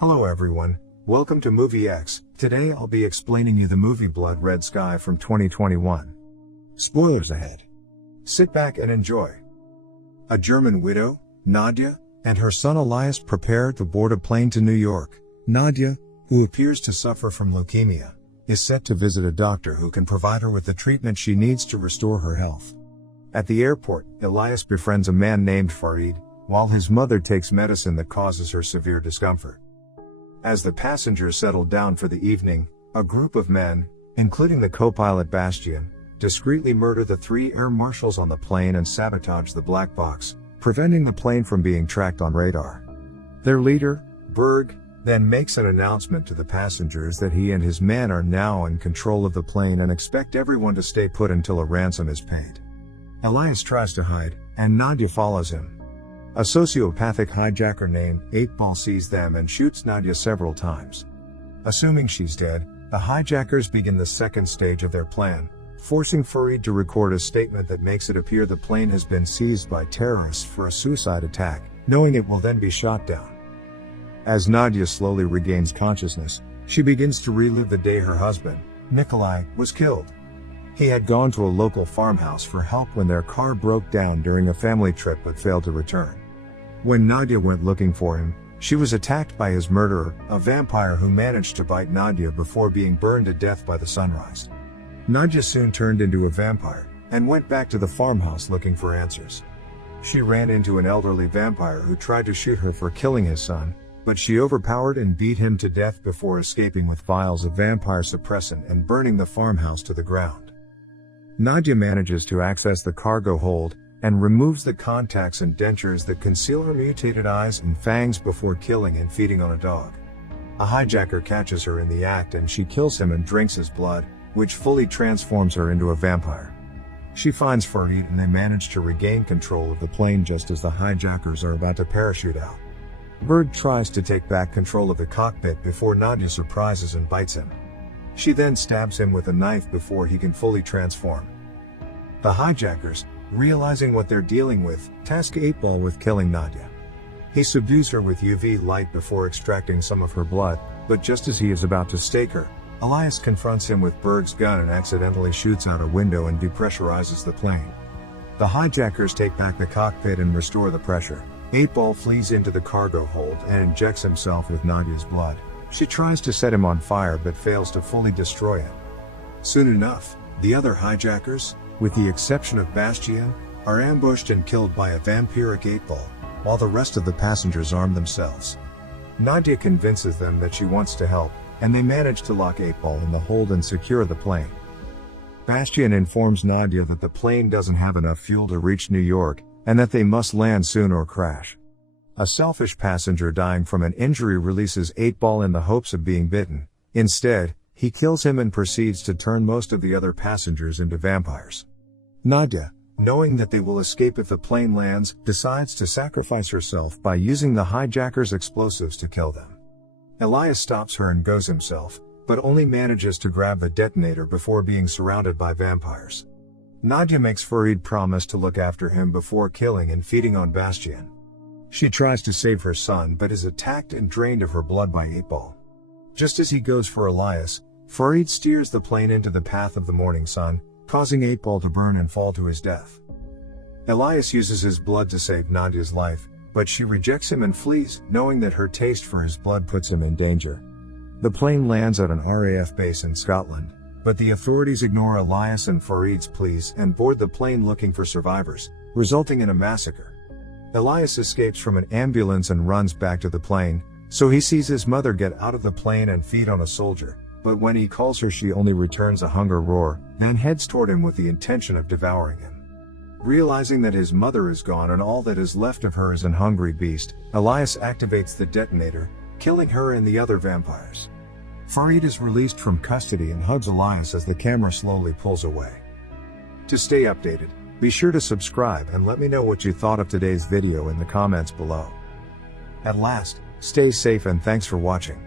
Hello everyone, welcome to Movie X. Today I'll be explaining you the movie Blood Red Sky from 2021. Spoilers ahead. Sit back and enjoy. A German widow, Nadia, and her son Elias prepare to board a plane to New York. Nadia, who appears to suffer from leukemia, is set to visit a doctor who can provide her with the treatment she needs to restore her health. At the airport, Elias befriends a man named Farid, while his mother takes medicine that causes her severe discomfort. As the passengers settle down for the evening, a group of men, including the co-pilot Bastian, discreetly murder the 3 air marshals on the plane and sabotage the black box, preventing the plane from being tracked on radar. Their leader, Berg, then makes an announcement to the passengers that he and his men are now in control of the plane and expect everyone to stay put until a ransom is paid. Elias tries to hide, and Nadia follows him. A sociopathic hijacker named 8-Ball sees them and shoots Nadia several times. Assuming she's dead, the hijackers begin the second stage of their plan, forcing Farid to record a statement that makes it appear the plane has been seized by terrorists for a suicide attack, knowing it will then be shot down. As Nadia slowly regains consciousness, she begins to relive the day her husband, Nikolai, was killed. He had gone to a local farmhouse for help when their car broke down during a family trip but failed to return. When Nadia went looking for him, she was attacked by his murderer, a vampire who managed to bite Nadia before being burned to death by the sunrise. Nadia soon turned into a vampire, and went back to the farmhouse looking for answers. She ran into an elderly vampire who tried to shoot her for killing his son, but she overpowered and beat him to death before escaping with vials of vampire suppressant and burning the farmhouse to the ground. Nadia manages to access the cargo hold, and removes the contacts and dentures that conceal her mutated eyes and fangs before killing and feeding on a dog. A hijacker catches her in the act and she kills him and drinks his blood, which fully transforms her into a vampire. She finds Farid and they manage to regain control of the plane just as the hijackers are about to parachute out. Berg tries to take back control of the cockpit before Nadia surprises and bites him. She then stabs him with a knife before he can fully transform. The hijackers, realizing what they're dealing with, task 8-Ball with killing Nadia. He subdues her with UV light before extracting some of her blood, but just as he is about to stake her, Elias confronts him with Berg's gun and accidentally shoots out a window and depressurizes the plane. The hijackers take back the cockpit and restore the pressure. 8-Ball flees into the cargo hold and injects himself with Nadia's blood. She tries to set him on fire but fails to fully destroy it. Soon enough, the other hijackers, with the exception of Bastian, are ambushed and killed by a vampiric 8-Ball, while the rest of the passengers arm themselves. Nadia convinces them that she wants to help, and they manage to lock 8-Ball in the hold and secure the plane. Bastian informs Nadia that the plane doesn't have enough fuel to reach New York, and that they must land soon or crash. A selfish passenger dying from an injury releases 8-Ball in the hopes of being bitten. Instead, he kills him and proceeds to turn most of the other passengers into vampires. Nadia, knowing that they will escape if the plane lands, decides to sacrifice herself by using the hijackers' explosives to kill them. Elias stops her and goes himself, but only manages to grab the detonator before being surrounded by vampires. Nadia makes Farid promise to look after him before killing and feeding on Bastian. She tries to save her son but is attacked and drained of her blood by 8-Ball. Just as he goes for Elias, Farid steers the plane into the path of the morning sun, causing 8-Ball to burn and fall to his death. Elias uses his blood to save Nadia's life, but she rejects him and flees, knowing that her taste for his blood puts him in danger. The plane lands at an RAF base in Scotland, but the authorities ignore Elias and Farid's pleas and board the plane looking for survivors, resulting in a massacre. Elias escapes from an ambulance and runs back to the plane, so he sees his mother get out of the plane and feed on a soldier. But when he calls her she only returns a hunger roar, then heads toward him with the intention of devouring him. Realizing that his mother is gone and all that is left of her is an hungry beast, Elias activates the detonator, killing her and the other vampires. Farid is released from custody and hugs Elias as the camera slowly pulls away. To stay updated, be sure to subscribe and let me know what you thought of today's video in the comments below. At last, stay safe and thanks for watching.